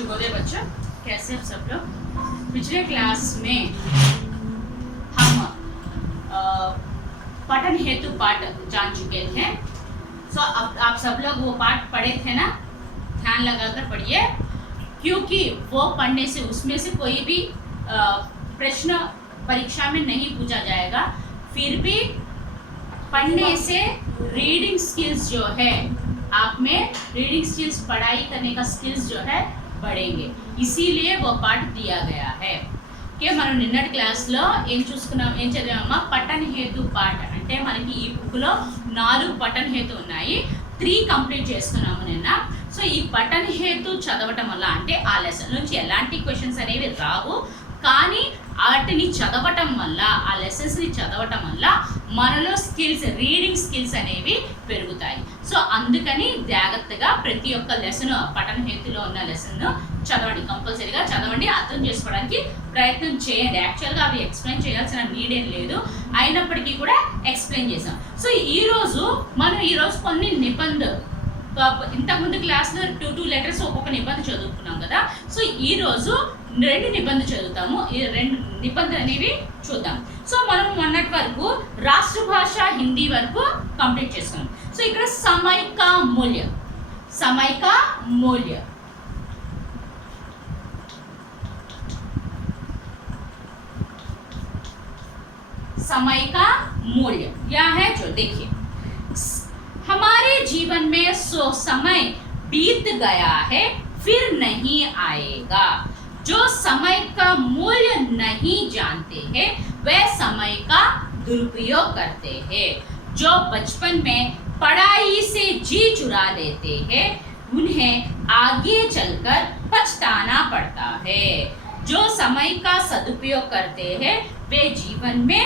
शुभोदय बच्चों, कैसे आप सब लोग। पिछले क्लास में हम पठन हेतु पाठ जान चुके थे। सो अब आप सब लोग वो पाठ पढ़े थे ना, ध्यान लगाकर पढ़िए, क्योंकि वो पढ़ने से उसमें से कोई भी प्रश्न परीक्षा में नहीं पूछा जाएगा। फिर भी पढ़ने से रीडिंग स्किल्स जो है आप में, रीडिंग स्किल्स पढ़ाई करने का स्किल्स जो है बढ़ेंगे, इसीलिए वो पाठ दिया गया है कि మనం నిన్నటి క్లాస్లో ఏం చదివామా, పఠన్ హేతు పాఠ అంటే మనకి ఈ బుక్లో 4 పఠన్ హేతు ఉన్నాయి, 3 కంప్లీట్ చేసుకున్నాము నిన్న. సో ఈ పఠన్ హేతు చదవటం వల్ల అంటే ఆ లెసన్ నుంచి ఎలాంటి క్వశ్చన్స్ అనేవి రావు, కానీ వాటిని చదవటం వల్ల, ఆ లెసన్స్ని చదవటం వల్ల మనలో స్కిల్స్, రీడింగ్ స్కిల్స్ అనేవి పెరుగుతాయి. సో అందుకని జాగ్రత్తగా ప్రతి ఒక్క లెసన్, పఠన హేతులో ఉన్న లెసన్ చదవండి, కంపల్సరీగా చదవండి, అర్థం చేసుకోవడానికి ప్రయత్నం చేయండి. యాక్చువల్గా అవి ఎక్స్ప్లెయిన్ చేయాల్సిన నీడ్ ఏం లేదు, అయినప్పటికీ కూడా ఎక్స్ప్లెయిన్ చేసాం. సో మనం ఈరోజు కొన్ని నిబంధనలు, ఇంతకుముందు క్లాస్లో 2 లెటర్స్ ఒక్కొక్క నిబంధన చదువుకున్నాం కదా. సో ఈరోజు 2 నిబంధనలు చదువుతాము. ఈ 2 నిబంధనలు అనేవి చూద్దాం. సో మనం మొన్నటి వరకు రాష్ట్ర భాష హిందీ వరకు కంప్లీట్ చేసుకున్నాం. సో ఇక్కడ समय का मूल्य, समय का मूल्य, समय का मूल्य क्या है, जो देखिए, हमारे जीवन में सो समय बीत गया है फिर नहीं आएगा. जो समय का मूल्य नहीं जानते हैं वह समय का दुरुपयोग करते हैं. जो बचपन में पढ़ाई से जी चुरा लेते हैं उन्हें आगे चलकर पछताना पड़ता है. जो समय का सदुपयोग करते हैं वे जीवन में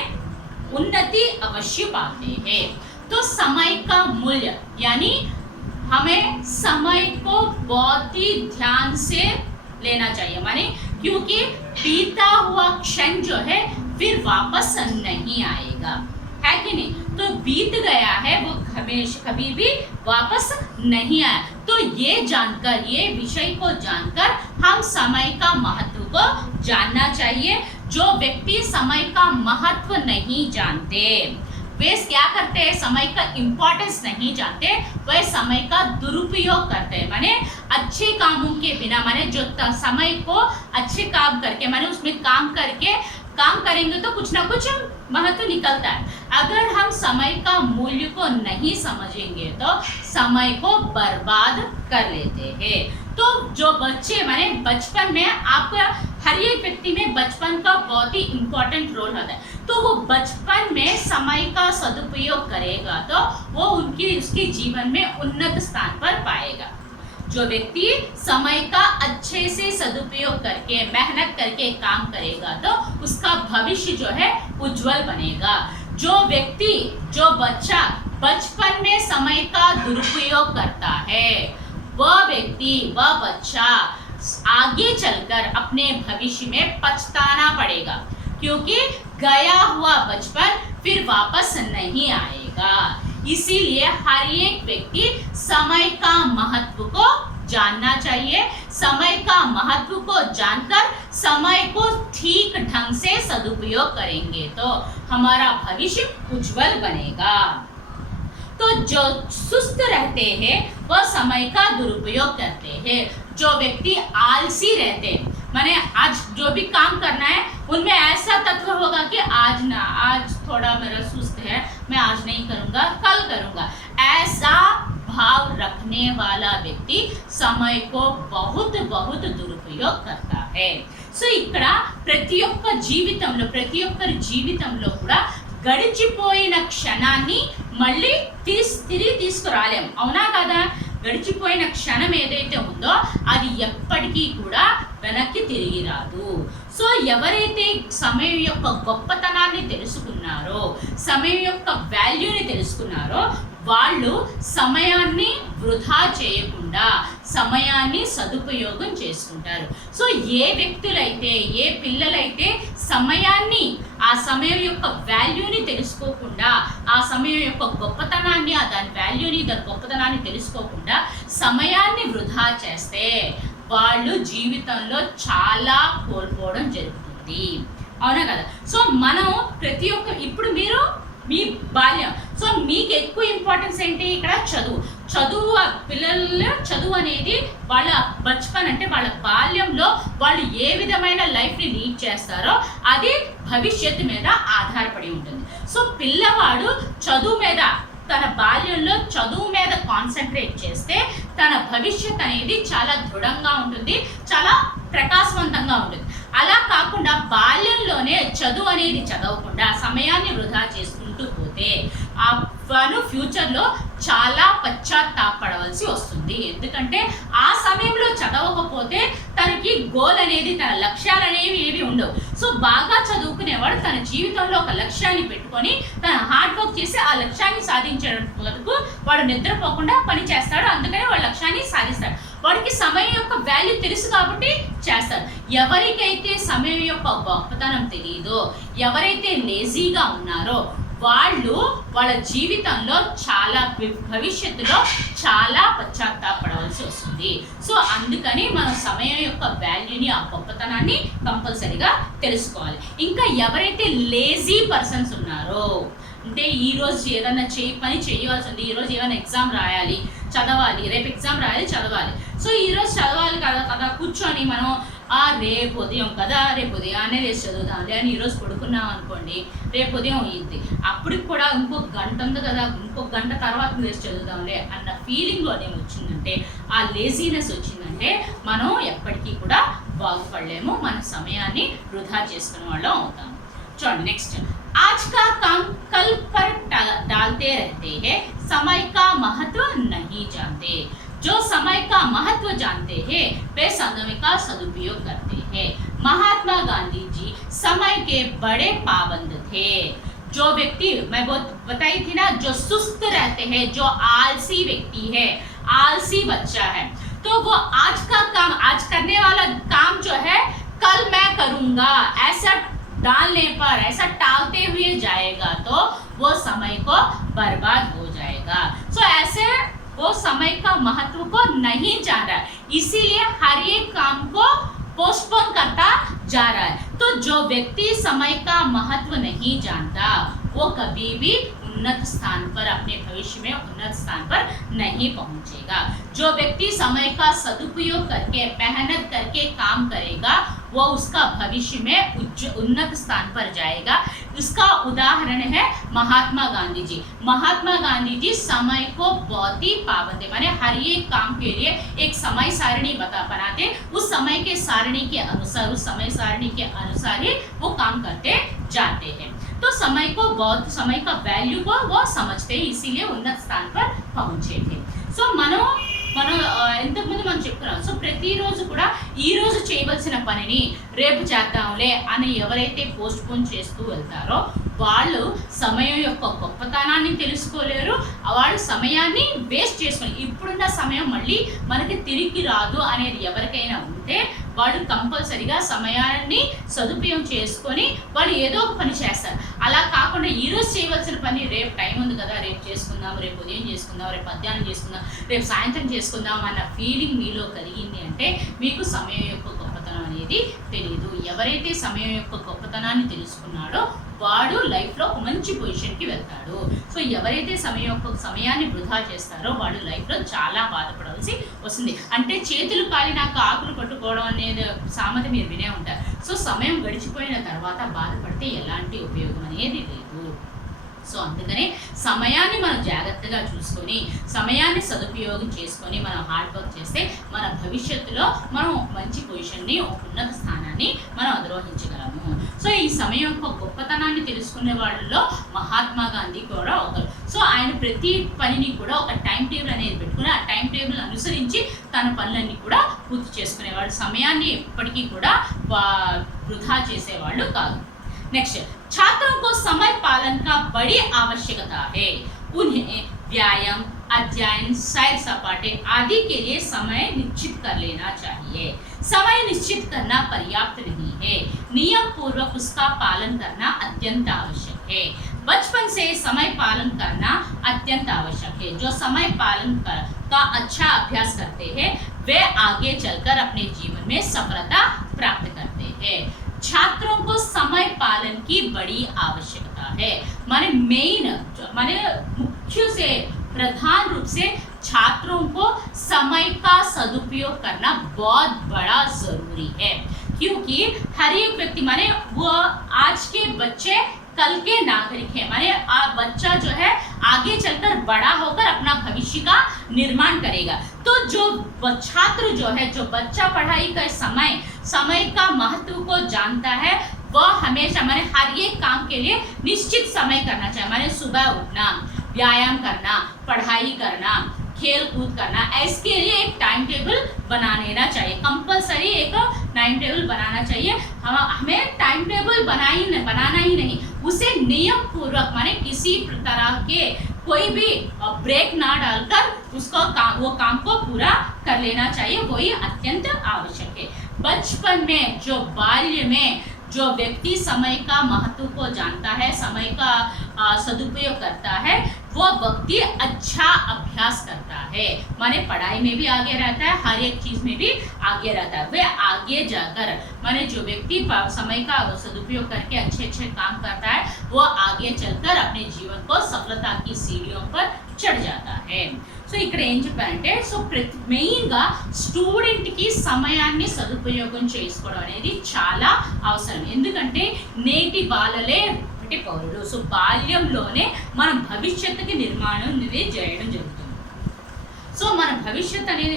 उन्नति अवश्य पाते हैं. तो समय का मूल्य यानी हमें समय को बहुत ही ध्यान से लेना चाहिए, माने क्योंकि बीता हुआ क्षण जो है फिर वापस नहीं आएगा, है कि नहीं. तो बीत गया है वो हमेशा कभी भी वापस नहीं आया. तो ये जानकर, ये विषय को जानकर हम समय का महत्व को जानना चाहिए. जो व्यक्ति समय का महत्व नहीं जानते वे क्या करते हैं, समय का इम्पोर्टेंस नहीं जानते, वह समय का दुरुपयोग करते हैं. माने अच्छे कामों के बिना, माने जो समय को अच्छे काम करके, माने उसमें काम करेंगे तो कुछ ना कुछ महत्व निकलता है. अगर हम समय का मूल्य को नहीं समझेंगे तो समय को बर्बाद कर लेते हैं. तो जो बच्चे, माने बचपन में आपका हर एक व्यक्ति में बचपन का बहुत ही इम्पोर्टेंट रोल होता है. तो वो बचपन में समय का सदुपयोग करेगा तो वो उसके जीवन में उन्नत स्थान पर पाएगा. जो व्यक्ति समय का अच्छे से सदुपयोग करके, मेहनत करके काम करेगा तो उसका भविष्य जो है उज्जवल बनेगा. जो व्यक्ति, जो बच्चा बचपन में समय का दुरुपयोग करता है, वह व्यक्ति, वह बच्चा आगे चलकर अपने भविष्य में पछताना पड़ेगा, क्योंकि गया हुआ बचपन फिर वापस नहीं आएगा. इसीलिए हर एक व्यक्ति समय का महत्व को जानना चाहिए. समय का महत्व को जानकर समय को ठीक ढंग से सदुपयोग करेंगे तो हमारा भविष्य उज्जवल बनेगा. तो जो सुस्त रहते हैं वह समय का दुरुपयोग करते हैं. जो व्यक्ति आलसी रहते हैं, माने आज जो भी काम करना है उनमें ऐसा तत्व होगा कि आज थोड़ा मेरा सुस्त है, मैं आज नहीं करूँगा, कल करूँगा, ऐसा भाव रखने वाला व्यक्ति समय को बहुत बहुत दुरुपयोग करता है. సో ఇక్కడ ప్రతి ఒక్క జీవితంలో కూడా గడిచిపోయిన క్షణాన్ని మళ్ళీ తిరిగి తీసుకురాలేం, అవునా కదా. గడిచిపోయిన క్షణం ఏదైతే ఉందో అది ఎప్పటికీ కూడా వెనక్కి తిరిగి రాదు. సో ఎవరైతే సమయం యొక్క గొప్పతనాన్ని తెలుసుకున్నారో, సమయం యొక్క వాల్యూని తెలుసుకున్నారో వాళ్ళు సమయాన్ని వృధా చేయకుండా సమయాన్ని సదుపయోగం చేసుకుంటారు. సో ఏ వ్యక్తులైతే, ఏ పిల్లలైతే సమయాన్ని, ఆ సమయం యొక్క వాల్యూని తెలుసుకోకుండా, ఆ సమయం యొక్క గొప్పతనాన్ని, దాని వాల్యూని, దాని గొప్పతనాన్ని తెలుసుకోకుండా సమయాన్ని వృధా చేస్తే వాళ్ళు జీవితంలో చాలా కోల్పోవడం జరుగుతుంది. అవునా కదా? సో మనం ప్రతి ఒక్క ఇప్పుడు మీరు మీ బాల్యం, సో మీకు ఎక్కువ ఇంపార్టెన్స్ ఏంటి ఇక్కడ? చదువు పిల్లల చదువు అనేది వాళ్ళ బచ్పన్ అంటే వాళ్ళ బాల్యంలో వాళ్ళు ఏ విధమైన లైఫ్ని లీడ్ చేస్తారో అది భవిష్యత్తు మీద ఆధారపడి ఉంటుంది. సో పిల్లవాడు చదువు మీద, తన బాల్యంలో చదువు మీద కాన్సన్ట్రేట్ చేస్తే తన భవిష్యత్ అనేది చాలా దృఢంగా ఉంటుంది, చాలా ప్రకాశవంతంగా ఉంటుంది. అలా కాకుండా బాల్యంలోనే చదువు అనేది చదవకుండా సమయాన్ని వృధా చేసుకుంటూ పోతే వాడు ఫ్యూచర్లో చాలా పశ్చాత్తాపడవలసి వస్తుంది. ఎందుకంటే ఆ సమయంలో చదవకపోతే తనకి గోల్ అనేది, తన లక్ష్యాలు అనేవి ఏవి ఉండవు. సో బాగా చదువుకునేవాడు తన జీవితంలో ఒక లక్ష్యాన్ని పెట్టుకొని తన హార్డ్ వర్క్ చేసి ఆ లక్ష్యాన్ని సాధించడం వరకు వాడు నిద్రపోకుండా పని చేస్తాడు. అందుకని వాడు లక్ష్యాన్ని సాధిస్తాడు. వాడికి సమయం యొక్క వాల్యూ తెలుసు కాబట్టి చేస్తారు. ఎవరికైతే సమయం యొక్క గొప్పతనం తెలియదో, ఎవరైతే లేజీగా ఉన్నారో వాళ్ళు వాళ్ళ జీవితంలో చాలా భవిష్యత్తులో చాలా పశ్చాత్తాపడవలసి వస్తుంది. సో అందుకని మనం సమయం యొక్క వాల్యూని, ఆ గొప్పతనాన్ని కంపల్సరీగా తెలుసుకోవాలి. ఇంకా ఎవరైతే లేజీ పర్సన్స్ ఉన్నారో, అంటే ఈరోజు ఏదైనా పని చేయాల్సి ఉంది, ఈరోజు ఏమైనా ఎగ్జామ్ రాయాలి, చదవాలి, రేపు ఎగ్జామ్ రాయాలి, చదవాలి. సో ఈరోజు చదవాలి కదా కూర్చొని మనం రేపు ఉదయం కదా, రేపు ఉదయాన్నే లేచి చదువుదాంలే అని ఈరోజు పడుకున్నాం అనుకోండి, రేపు ఉదయం అయ్యింది, అప్పటికి కూడా ఇంకొక గంట ఉంది కదా, ఇంకొక గంట తర్వాత లేచి చదువుదాంలే అన్న ఫీలింగ్ అనేది వచ్చిందంటే, ఆ లేజీనెస్ వచ్చిందంటే మనం ఎప్పటికీ కూడా బాగుపడలేము, మన సమయాన్ని వృధా చేసుకునే వాళ్ళం అవుతాము. చూడండి నెక్స్ట్, आज का काम कल पर डालते रहते हैं, समय का महत्व नहीं जानते. जो समय का महत्व जानते हैं वे समय का सदुपयोग करते हैं. महात्मा गांधी जी समय के बड़े पाबंद थे. जो व्यक्ति मैं बताई थी ना, जो सुस्त रहते हैं, जो आलसी व्यक्ति है, आलसी बच्चा है, तो वो आज का काम, आज करने वाला काम जो है कल मैं करूंगा ऐसा डालने पर, ऐसा टालते हुए जाएगा तो वो समय को बर्बाद हो जाएगा. सो ऐसे वो समय का महत्व को नहीं जान रहा है, इसीलिए हर एक काम को पोस्टपोन करता जा रहा है. तो जो व्यक्ति समय का महत्व नहीं जानता वो कभी भी उन्नत स्थान पर, अपने भविष्य में उन्नत स्थान पर नहीं पहुंचेगा. जो व्यक्ति समय का सदुपयोग करके, मेहनत करके काम करेगा वो उसका भविष्य में उन्नत स्थान पर जाएगा. इसका उदाहरण है महात्मा गांधी जी. महात्मा गांधी जी समय को बहुत ही पाबंद है, माने हर एक काम के लिए एक समय सारणी बनाते, उस समय के सारणी के अनुसार, उस समय सारणी के अनुसार ही वो काम करते जाते हैं. तो समय को बहुत, समय का वैल्यू को वो समझते हैं, इसीलिए उन्नत स्थान पर पहुंचे थे. సో మనం ఇంతకుముందు మనం చెప్తున్నాం. సో ప్రతిరోజు కూడా ఈరోజు చేయవలసిన పనిని రేపు చేద్దాంలే అని ఎవరైతే పోస్ట్పోన్ చేస్తూ వెళ్తారో వాళ్ళు సమయం యొక్క గొప్పతనాన్ని తెలుసుకోలేరు, వాళ్ళు సమయాన్ని వేస్ట్ చేసుకొని, ఇప్పుడున్న సమయం మళ్ళీ మనకి తిరిగి రాదు అనేది ఎవరికైనా ఉంటే వాళ్ళు కంపల్సరిగా సమయాన్ని సదుపయోగం చేసుకొని వాళ్ళు ఏదో ఒక పని చేస్తారు. అలా కాకుండా ఈరోజు చేయవలసిన పని రేపు టైం ఉంది కదా, రేపు చేసుకుందాం, రేపు ఉదయం చేసుకుందాం, రేపు మధ్యాహ్నం చేసుకుందాం, రేపు సాయంత్రం చేసుకుందాం అన్న ఫీలింగ్ మీలో కలిగింది అంటే మీకు సమయం యొక్క గొప్పతనం అనేది తెలియదు. ఎవరైతే సమయం యొక్క గొప్పతనాన్ని తెలుసుకున్నాడో వాడు లైఫ్లో ఒక మంచి పొజిషన్కి వెళ్తాడు. సో ఎవరైతే సమయాన్ని వృధా చేస్తారో వాడు లైఫ్లో చాలా బాధపడవలసి వస్తుంది. అంటే చేతులు కాలినాక ఆకులు పట్టుకోవడం అనేది సామెత మీరు వినే ఉంటారు. సో సమయం గడిచిపోయిన తర్వాత బాధపడితే ఎలాంటి ఉపయోగం అనేది లేదు. సో అందుకనే సమయాన్ని మనం జాగ్రత్తగా చూసుకొని, సమయాన్ని సదుపయోగం చేసుకొని మనం హార్డ్ వర్క్ చేస్తే మన భవిష్యత్తులో మనం మంచి పొజిషన్ని, ఒక ఉన్నత స్థానాన్ని మనం అధిరోహించగలము. సో ఈ సమయం యొక్క గొప్పతనాన్ని తెలుసుకునే వాళ్ళలో మహాత్మా గాంధీ కూడా ఒకరు. సో ఆయన ప్రతి పనిని కూడా ఒక టైం టేబుల్ అనేది పెట్టుకుని ఆ టైం టేబుల్ అనుసరించి తన పనులన్నీ కూడా పూర్తి చేసుకునేవాడు. సమయాన్ని ఎప్పటికీ కూడా వృధా చేసేవాళ్ళు కాదు. नेक्स्ट, छात्रों को समय पालन का बड़ी आवश्यकता है. उन्हें व्यायाम, अध्ययन, सैर सपाटे आदि के लिए समय निश्चित कर लेना चाहिए. समय निश्चित करना पर्याप्त नहीं है, नियम पूर्वक उसका पालन करना अत्यंत आवश्यक है. बचपन से समय पालन करना अत्यंत आवश्यक है. जो समय पालन का अच्छा अभ्यास करते हैं वे आगे चलकर अपने जीवन में सफलता प्राप्त करते हैं। छात्रों को समय पालन की बड़ी आवश्यकता है। माने मुख्य से प्रधान रूप से छात्रों को समय का सदुपयोग करना बहुत बड़ा जरूरी है, क्योंकि हर एक व्यक्ति माने वो आज के बच्चे कल के नागरिक हैं। माने बच्चा जो है आगे चलकर बड़ा होकर अपना भविष्य का निर्माण करेगा। तो जो छात्र जो है, जो बच्चा पढ़ाई का समय का महत्व को जानता है, वह हमेशा माने हर एक काम के लिए निश्चित समय करना चाहिए। माने सुबह उठना, व्यायाम करना, पढ़ाई करना, खेल कूद करना, इसके लिए एक टाइम टेबल बना लेना चाहिए। कंपलसरी एक टाइम टेबल बनाना चाहिए। हमें टाइम टेबल बनाना ही नहीं, उसे नियम पूर्वक माने किसी तरह के कोई भी ब्रेक ना डालकर वो काम को पूरा कर लेना चाहिए, वही अत्यंत आवश्यक है। बचपन में बाल्य में जो व्यक्ति समय का महत्व को जानता है, समय का सदुपयोग करता है, वो व्यक्ति अच्छा अभ्यास करता है। माने पढ़ाई में भी आगे रहता है, हर एक चीज में भी आगे रहता है। वे आगे जाकर माने जो व्यक्ति समय का सदुपयोग करके अच्छे काम करता है, वो आगे चलकर अपने जीवन को सफलता की सीढ़ियों पर चढ़ जाता है। సో ఇక్కడ ఏం చెప్పారంటే, సో మెయిన్గా స్టూడెంట్కి సమయాన్ని సదుపయోగం చేసుకోవడం అనేది చాలా అవసరం. ఎందుకంటే నేటి బాలలే అంటే పౌరులు. సో బాల్యంలోనే మనం భవిష్యత్తుకి నిర్మాణం అనేది చేయడం జరుగుతుంది. సో మన భవిష్యత్తు అనేది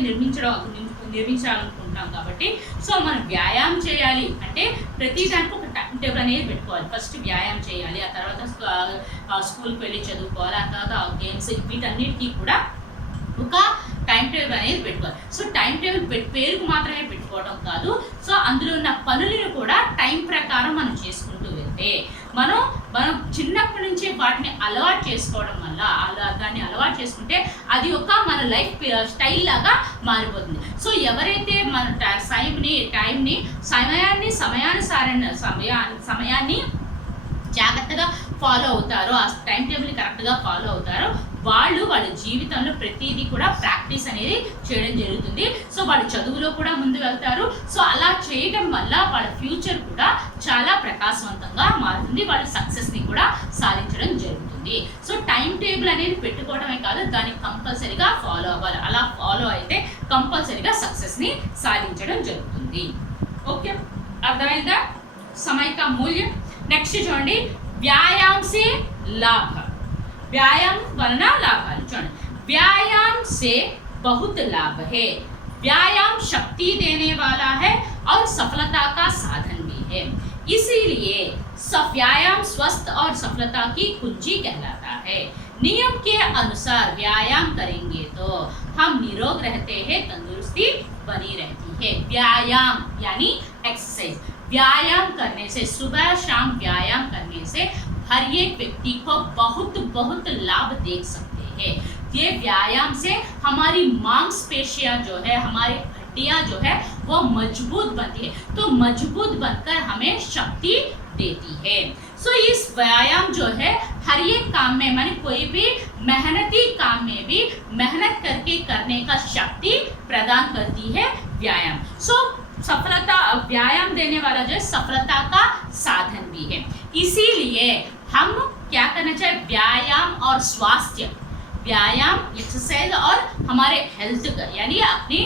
నిర్మించాలనుకుంటాం కాబట్టి సో మనం వ్యాయామం చేయాలి అంటే ప్రతి దానికి ఒక టైం టేబుల్ అనేది పెట్టుకోవాలి. ఫస్ట్ వ్యాయామం చేయాలి, ఆ తర్వాత స్కూల్కి వెళ్ళి చదువుకోవాలి, ఆ తర్వాత గేమ్స్, వీటన్నిటికీ కూడా ఒక టైం టేబుల్ అనేది పెట్టుకోవాలి. సో టైం టేబుల్ పేరుకు మాత్రమే పెట్టుకోవడం కాదు, సో అందులో ఉన్న పనులను కూడా టైం ప్రకారం మనం చేసుకుంటూ వెళ్తే మనం చిన్నప్పటి నుంచి వాటిని అలవాటు చేసుకోవడం వల్ల దాన్ని అలవాటు చేసుకుంటే అది ఒక మన లైఫ్ స్టైల్ లాగా మారిపోతుంది. సో ఎవరైతే మన సమయాన్ని జాగ్రత్తగా ఫాలో అవుతారో, ఆ టైం టేబుల్ని కరెక్ట్గా ఫాలో అవుతారో, వాళ్ళ జీవితంలో ప్రతిదీ కూడా ప్రాక్టీస్ అనేది చేయడం జరుగుతుంది. సో వాళ్ళు చదువులో కూడా ముందు వెళ్తారు. సో అలా చేయడం వల్ల వాళ్ళ ఫ్యూచర్ కూడా చాలా ప్రకాశవంతంగా మారుతుంది, వాళ్ళ సక్సెస్ని కూడా సాధించడం జరుగుతుంది. సో టైం టేబుల్ అనేది పెట్టుకోవడమే కాదు, దాన్ని కంపల్సరీగా ఫాలో అవ్వాలి. అలా ఫాలో అయితే కంపల్సరీగా సక్సెస్ని సాధించడం జరుగుతుంది. ఓకే, అర్థమైందా? समय का मूल्य. నెక్స్ట్ చూడండి, వ్యాయాम से लाभ. व्यायाम वरन लाभाలు చూడండి. व्यायाम से बहुत लाभ है. व्यायाम शक्ति देने वाला है और सफलता का साधन भी है. इसीलिए व्यायाम स्वस्थ और सफलता की कुंजी कहलाता है. नियम के अनुसार व्यायाम करेंगे तो हम निरोग रहते हैं, तंदुरुस्ती बनी रहती है. व्यायाम यानी एक्सरसाइज. व्यायाम करने से, सुबह शाम व्यायाम करने से हर एक व्यक्ति को बहुत लाभ देख सकते हैं. ये व्यायाम से हमारी मांसपेशियां जो है, हमारी हड्डियां जो है वो मजबूत बनती है. तो मजबूत बनकर हमें शक्ति देती है. सो इस व्यायाम जो है हर एक काम में, माने कोई भी मेहनती काम में भी मेहनत करके करने का शक्ति प्रदान करती है व्यायाम. सो सफलता, व्यायाम देने वाला जो है सफलता का साधन भी है. इसीलिए हम क्या करना चाहिए? व्यायाम और स्वास्थ्य, व्यायाम एक्सरसाइज और हमारे हेल्थ का यानी अपनी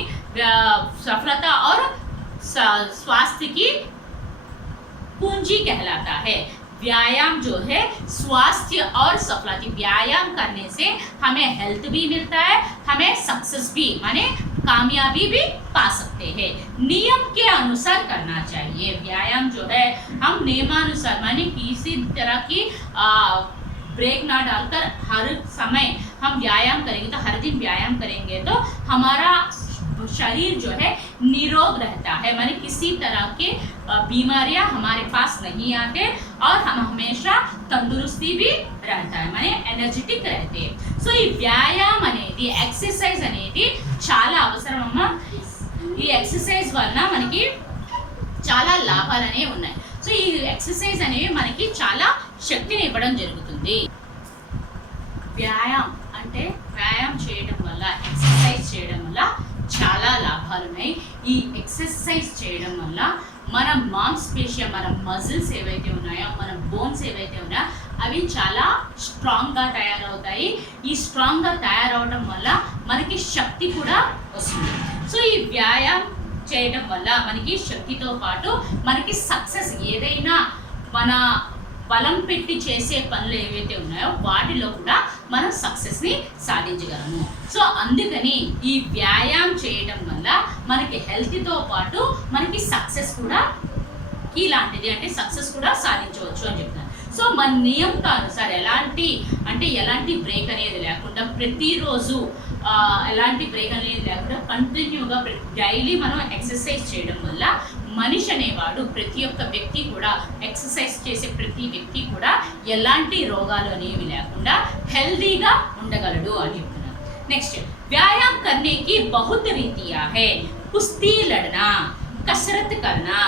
सफलता और स्वास्थ्य की पूंजी कहलाता है. व्यायाम जो है स्वास्थ्य और सफलता, व्यायाम करने से हमें हेल्थ भी मिलता है, हमें सक्सेस भी माने कामयाबी भी पा सकते हैं. नियम के अनुसार करना चाहिए. व्यायाम जो है हम नियमानुसार माने किसी तरह की ब्रेक ना डालकर हर समय हम व्यायाम करेंगे, तो हर दिन व्यायाम करेंगे तो हमारा शरीर जो है निरोग रहता है, माने किसी तरह के बीमारियां हमारे पास नहीं आते और हम हमेशा तंदुरुस्ती भी रहता है, माने एनर्जेटिक रहते हैं. సో ఈ వ్యాయామం అనేది, ఎక్సర్సైజ్ అనేది చాలా అవసరం అమ్మ. ఈ ఎక్సర్సైజ్ వల్ల మనకి చాలా లాభాలు అనేవి ఉన్నాయి. సో ఈ ఎక్సర్సైజ్ అనేవి మనకి చాలా శక్తిని ఇవ్వడం జరుగుతుంది. వ్యాయామం అంటే వ్యాయామం చేయడం వల్ల, ఎక్సర్సైజ్ చేయడం వల్ల చాలా లాభాలు ఉన్నాయి. ఈ ఎక్సర్సైజ్ చేయడం వల్ల మన మాంస్పేషియా, మన మజిల్స్ ఏవైతే ఉన్నాయో, మన బోన్స్ ఏవైతే ఉన్నాయో అవి చాలా స్ట్రాంగ్గా తయారవుతాయి. ఈ స్ట్రాంగ్గా తయారవడం వల్ల మనకి శక్తి కూడా వస్తుంది. సో ఈ వ్యాయామం చేయడం వల్ల మనకి శక్తితో పాటు మనకి సక్సెస్, ఏదైనా మన బలం పెట్టి చేసే పనులు ఏవైతే ఉన్నాయో వాటిలో కూడా మనం సక్సెస్ని సాధించగలము. సో అందుకని ఈ వ్యాయామం చేయడం వల్ల మనకి హెల్త్తో పాటు మనకి సక్సెస్ కూడా ఇలాంటిది, అంటే సక్సెస్ కూడా సాధించవచ్చు అని చెప్తాను. సో మన నియమానుసారం ఎలాంటి బ్రేక్ అనేది లేకుండా ప్రతిరోజు ఎలాంటి బ్రేక్ అనేది లేకుండా కంటిన్యూగా డైలీ మనం ఎక్సర్సైజ్ చేయడం వల్ల మనిషి అనేవాడు, ప్రతి ఒక్క వ్యక్తి కూడా, ఎక్సర్సైజ్ చేసే ప్రతి వ్యక్తి కూడా ఎలాంటి రోగాలు అనేవి లేకుండా హెల్దీగా ఉండగలడు అని చెప్తున్నాను. నెక్స్ట్, व्यायाम करने की बहुत रीतियां है। कुश्ती लड़ना, कसरत करना,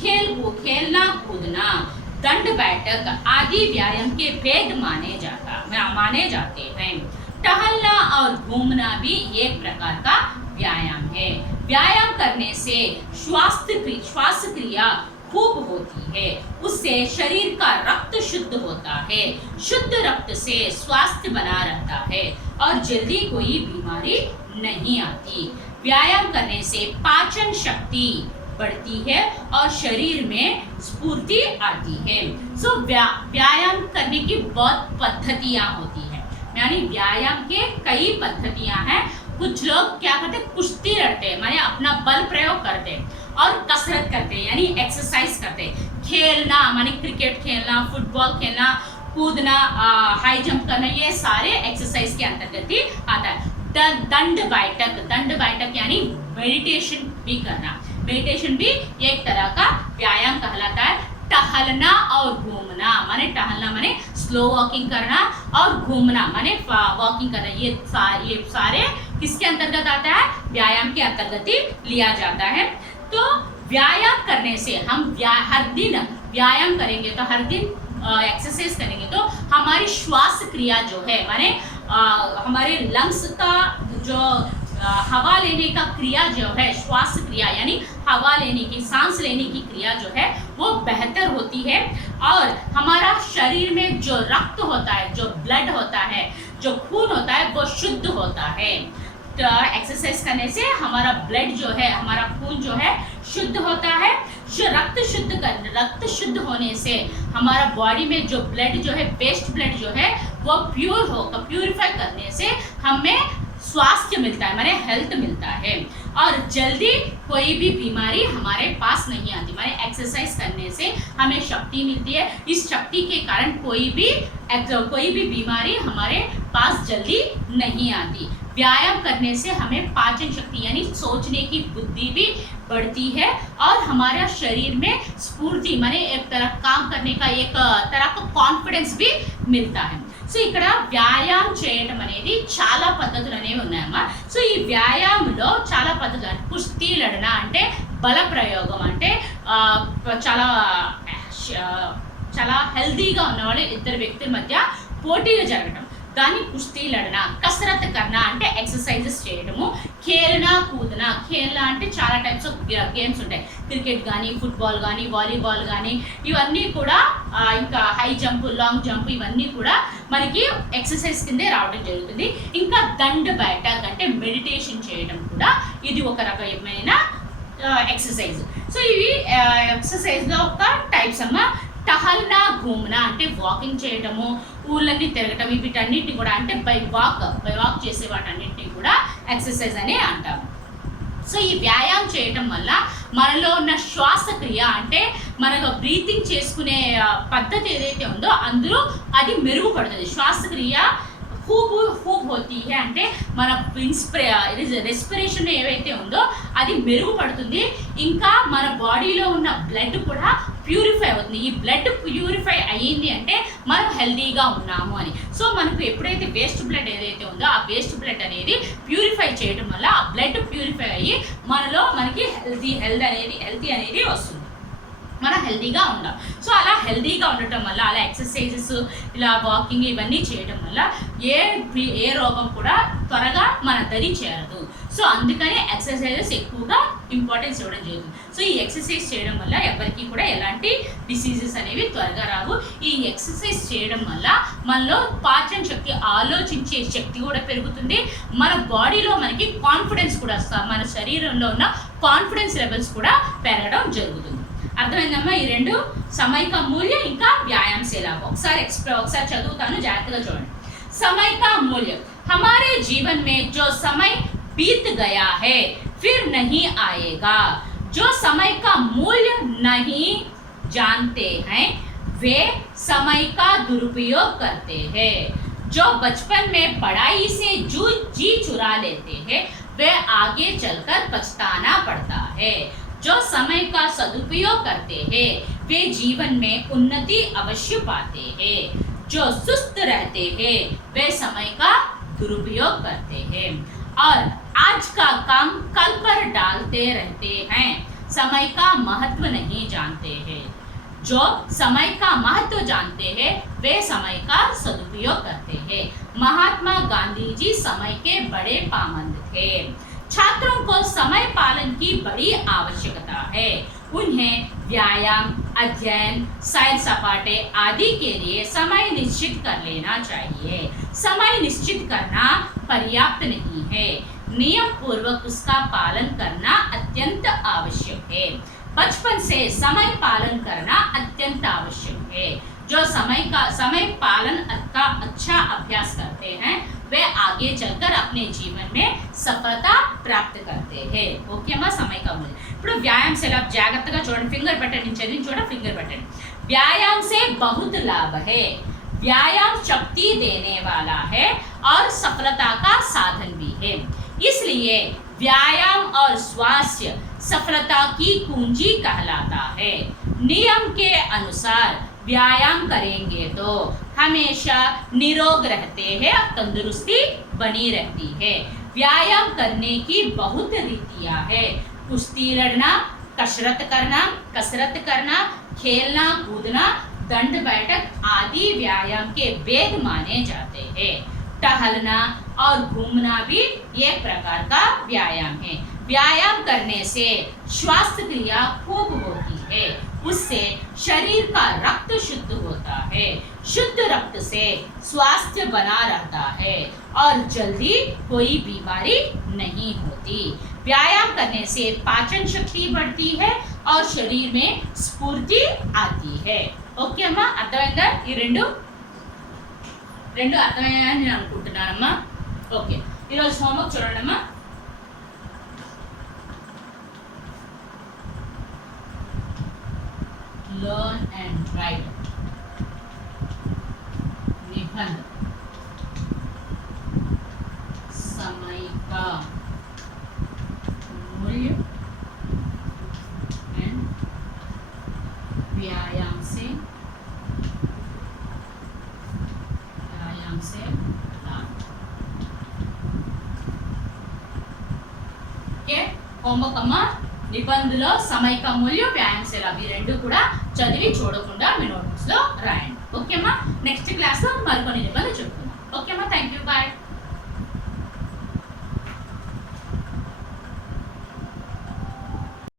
खेलना कूदना, दंड बैठक आदि व्यायाम के भेद माने जाते हैं। टहलना और घूमना भी एक प्रकार का व्यायाम है। व्यायाम करने से श्वास क्रिया खूब होती है, उससे शरीर का रक्त शुद्ध होता है। शुद्ध रक्त से स्वास्थ्य बना रहता है और जल्दी कोई बीमारी नहीं आती। व्यायाम करने से पाचन शक्ति बढ़ती है और शरीर में स्फूर्ति आती है। सो व्यायाम करने की बहुत पद्धतियां होती है, यानी व्यायाम के कई पद्धतियां हैं। कुछ लोग क्या करते हैं, कुश्ती लड़ते हैं, माने अपना बल प्रयोग करते हैं, और कसरत करते हैं यानी एक्सरसाइज करते हैं। खेलना माने क्रिकेट खेलना, फुटबॉल खेलना, कूदना, हाई जंप करना, ये सारे एक्सरसाइज के अंतर्गत ही आता है। दंड बैठक यानी मेडिटेशन भी करना, मेडिटेशन भी एक तरह का व्यायाम कहलाता है। टहलना और घूमना माने टहलना माने स्लो वॉकिंग करना, और घूमना माने वॉकिंग करना, ये सारे किसके अंतर्गत आता है, व्यायाम के अंतर्गत ही लिया जाता है। तो व्यायाम करने से हम हर दिन व्यायाम करेंगे, तो हर दिन एक्सरसाइज करेंगे तो हमारी श्वास क्रिया जो है, माने हमारे लंग्स का जो हवा लेने का क्रिया जो है, श्वास क्रिया यानी हवा लेने की, सांस लेने की क्रिया जो है वो बेहतर होती है। और हमारा शरीर में जो रक्त होता है, जो ब्लड होता है, जो खून होता है, वो शुद्ध होता है। तो एक्सरसाइज करने से हमारा ब्लड जो है, हमारा खून जो है शुद्ध होता है। रक्त शुद्ध होने से हमारा बॉडी में जो ब्लड जो है, वेस्ट ब्लड जो है वो प्यूरिफाई करने से हमें स्वास्थ्य मिलता है, माने हेल्थ मिलता है, और जल्दी कोई भी बीमारी हमारे पास नहीं आती। माने एक्सरसाइज करने से हमें शक्ति मिलती है, इस शक्ति के कारण कोई भी बीमारी हमारे पास जल्दी नहीं आती। व्यायाम करने से हमें पाचन शक्ति यानी सोचने की बुद्धि भी बढ़ती है, और हमारा शरीर में स्फूर्ति माने एक तरह काम करने का एक तरह का कॉन्फिडेंस भी मिलता है। సో ఇక్కడ వ్యాయామం చేయడం అనేది చాలా పద్ధతులు అనేవి ఉన్నాయమ్మా. సో ఈ వ్యాయామంలో చాలా పద్ధతులు, అంటే కుస్తీ లడన అంటే బల ప్రయోగం, అంటే చాలా హెల్తీగా ఉన్నవాళ్ళు ఇద్దరు వ్యక్తుల మధ్య పోటీలు జరగడం, దాన్ని కుస్తీ లడన. కసరత్ కర్నా అంటే ఎక్సర్సైజెస్ చేయడము. ఖేల్నా కూదనా, ఖేల్నా అంటే చాలా టైప్స్ ఆఫ్ గేమ్స్ ఉంటాయి, క్రికెట్ కానీ, ఫుట్బాల్ కానీ, వాలీబాల్ కానీ, ఇవన్నీ కూడా ఇంకా హై జంప్, లాంగ్ జంప్, ఇవన్నీ కూడా మనకి ఎక్సర్సైజ్ కిందే రావడం జరుగుతుంది. ఇంకా దండ్ బైఠక్ అంటే మెడిటేషన్ చేయడం కూడా ఇది ఒక రకమైన ఎక్సర్సైజ్. సో ఇవి ఎక్సర్సైజ్లో ఒక టైప్స్ అమ్మ. టహల్నా ఘూమ్నా అంటే వాకింగ్ చేయడము, ఊళ్ళన్నీ తిరగటం, వీటన్నిటిని కూడా అంటే బై వాక్ చేసే వాటన్నిటిని కూడా ఎక్సర్సైజ్ అనే అంటాము. సో ఈ వ్యాయామం చేయటం వల్ల మనలో ఉన్న శ్వాసక్రియ అంటే మనకు బ్రీతింగ్ చేసుకునే పద్ధతి ఏదైతే ఉందో అందులో అది మెరుగుపడుతుంది. శ్వాసక్రియ खूब होती है అంటే మన రెస్పిరేషన్ ఏవైతే ఉందో అది మెరుగుపడుతుంది. ఇంకా మన బాడీలో ఉన్న బ్లడ్ కూడా ప్యూరిఫై అవుతుంది. ఈ బ్లడ్ ప్యూరిఫై అయ్యింది అంటే మనం హెల్దీగా ఉన్నాము అని. సో మనకు ఎప్పుడైతే వేస్ట్ బ్లడ్ ఏదైతే ఉందో ఆ వేస్ట్ బ్లడ్ అనేది ప్యూరిఫై చేయడం వల్ల ఆ బ్లడ్ ప్యూరిఫై అయ్యి మనలో మనకి హెల్తీ అనేది వస్తుంది. మనం హెల్తీగా ఉండాలి. సో అలా హెల్తీగా ఉండటం వల్ల, అలా ఎక్సర్సైజెస్, ఇలా వాకింగ్ ఇవన్నీ చేయడం వల్ల ఏ రోగం కూడా త్వరగా మన దరి చేరదు. సో అందుకనే ఎక్సర్సైజెస్ ఎక్కువగా ఇంపార్టెన్స్ ఇవ్వడం జరుగుతుంది. సో ఈ ఎక్సర్సైజ్ చేయడం వల్ల ఎవరికి కూడా ఎలాంటి డిసీజెస్ అనేవి త్వరగా రావు. ఈ ఎక్సర్సైజ్ చేయడం వల్ల మనలో పాచన శక్తి, ఆలోచించే శక్తి కూడా పెరుగుతుంది. మన బాడీలో మనకి కాన్ఫిడెన్స్ కూడా వస్తుంది. మన శరీరంలో ఉన్న కాన్ఫిడెన్స్ లెవెల్స్ కూడా పెరగడం జరుగుతుంది. అర్థమైందమ్మా? ఈ రెండు, समय का मूल्य ఇంకా व्यायाम से लाभ. ఒకసారి చదువుతాను, జాగ్రత్తగా చూడండి. समय का मूल्य, हमारे जीवन में जो समय बीत गया है फिर नहीं आएगा. जो समय का मूल्य नहीं जानते हैं वे समय का दुरुपयोग करते हैं. जो बचपन में पढ़ाई से जी चुरा लेते हैं वे आगे चलकर पछताना पड़ता है. जो समय का सदुपयोग करते हैं वे जीवन में उन्नति अवश्य पाते हैं. जो सुस्त रहते हैं वे समय का दुरुपयोग करते हैं और आज का काम कल पर डालते रहते हैं. समय का महत्व नहीं जानते हैं. जो समय का महत्व जानते हैं वे समय का सदुपयोग करते हैं. महात्मा गांधी जी समय के बड़े पाबंद थे. छात्रों को समय पालन की बड़ी आवश्यकता है. उन्हें व्यायाम, अध्ययन, सैर सपाटे आदि के लिए समय निश्चित कर लेना चाहिए. समय निश्चित करना पर्याप्त नहीं है, नियम पूर्वक उसका पालन करना अत्यंत आवश्यक है. बचपन से समय पालन करना अत्यंत आवश्यक है. जो समय पालन का अच्छा अभ्यास करते हैं वे आगे चलकर अपने जीवन में सफलता प्राप्त करते हैं. ఓకే అమ్మా? समय का मूल्य. ఇప్పుడు వ్యాయామం से लाभ జాగ్రత్తగా చూడండి. ఫింగర్ పెట్టండి, చదివి చూడండి, ఫింగర్ పెట్టండి. व्यायाम से बहुत लाभ है. व्यायाम शक्ति देने वाला है और सफलता का साधन भी है. इसलिए व्यायाम और स्वास्थ्य सफलता की कुंजी कहलाता है. नियम के अनुसार व्यायाम करेंगे तो हमेशा निरोग रहते हैं, तंदुरुस्ती बनी रहती है. व्यायाम करने की बहुत रीतियां हैं. कुश्ती लड़ना, कसरत करना, खेलना कूदना, दंड बैठक आदि व्यायाम के वेद माने जाते हैं. टहलना और घूमना भी एक प्रकार का व्यायाम है. व्यायाम करने से स्वास्थ्य क्रिया खूब होती है. उससे शरीर का रक्त शुद्ध होता है. शुद्ध रक्त से स्वास्थ्य बना रहता है और जल्दी कोई बीमारी नहीं होती. व्यायाम करने से पाचन शक्ति बढ़ती है और शरीर में स्फूर्ति आती है. ఓకే అమ్మా? అర్థమైందా? ఈ రెండు అర్థమయ్యాయని నేను అనుకుంటున్నానమ్మా. ఓకే, ఈరోజు హోంవర్క్ చూడండి అమ్మా. Learn and right. निबंध समय का मूल्य एंड व्यायाम से लाभ. ఓకే, హోంవర్క్ అమ్మా. నిబంధనలో समय का मूल्य, వ్యాయామం से लाभ ఈ రెండు కూడా చదివి చూడకుండా మీ నోట్బుక్స్ లో రాయండి. ఓకేమా? నెక్స్ట్ క్లాస్ లో మరికొన్ని నిబంధనలు చెప్పుకుందాం. ఓకేమా? Thank you, bye.